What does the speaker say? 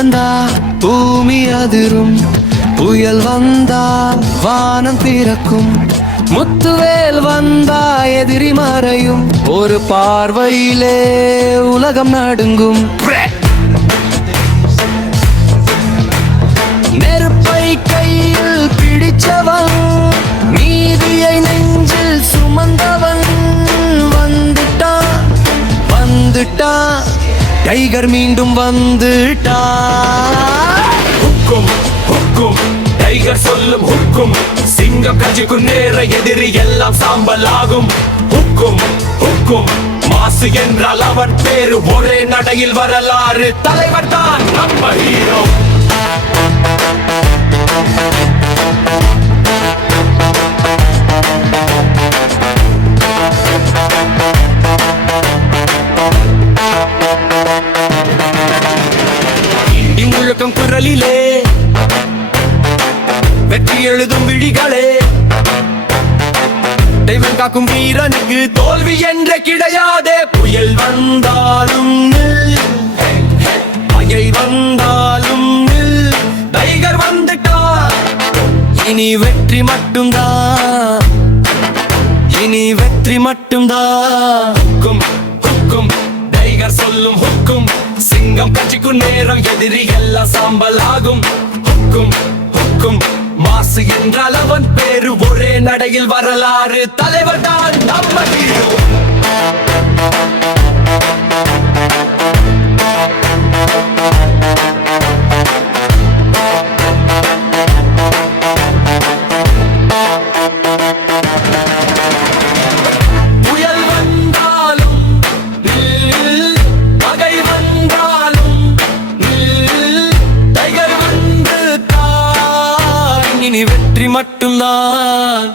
நடந்தா பூமி அதிரும், புயல் வந்தா வானம் திறக்கும், முத்துவேல் வந்தா எதிரி மறையும், ஒரு பார்வையிலே உலகம் நடுங்கும். நெருப்பை கையில் பிடிச்சவன், நீதியை நெஞ்சில் சுமந்தவன் வந்துட்டான், வந்துட்டான், டைகர் மீண்டும் வந்துட்டான். ஹுக்கும் ஹுக்கும் டைகர் சொல்லும் ஹுக்கும், சிங்கம் கஞ்சிக்கும் நேர எதிரி எல்லாம் சாம்பல் ஆகும். ஹுக்கும் ஹுக்கும் மாசு என்றால் அவன் பேரு, ஒரே நடையில் வரலாறு, தலைவர் தான் நம்ம ஹீரோ. முழக்கம் குரலிலே வெற்றி எழுதும் விழிகளே, தெய்வம் காக்கும் வீரனுக்கு தோல்வி என்ற கிடையாதே. புயல் வந்தாலும் பகை வந்தாலும் டைகர் வந்துட்டா, இனி வெற்றி மட்டும்தான், இனி வெற்றி மட்டும்தான். ஹுக்கும் ஹுக்கும் டைகர் சொல்லும் ஹுக்கும், சிங்கம் கட்சிக்கும் நேரம் எதிரி எல்லாம் சாம்பல் ஆகும். ஹுக்கும் ஹுக்கும் மாசு என்றால் அவன் பேரு, ஒரே நடையில் வரலாறு, தலைவர் தான் நம்ம ஹீரோ. புயல் வந்தாலும் பகை வந்தாலும் டைகர் வந்து தான், இனி வெற்றி மட்டும்தான்.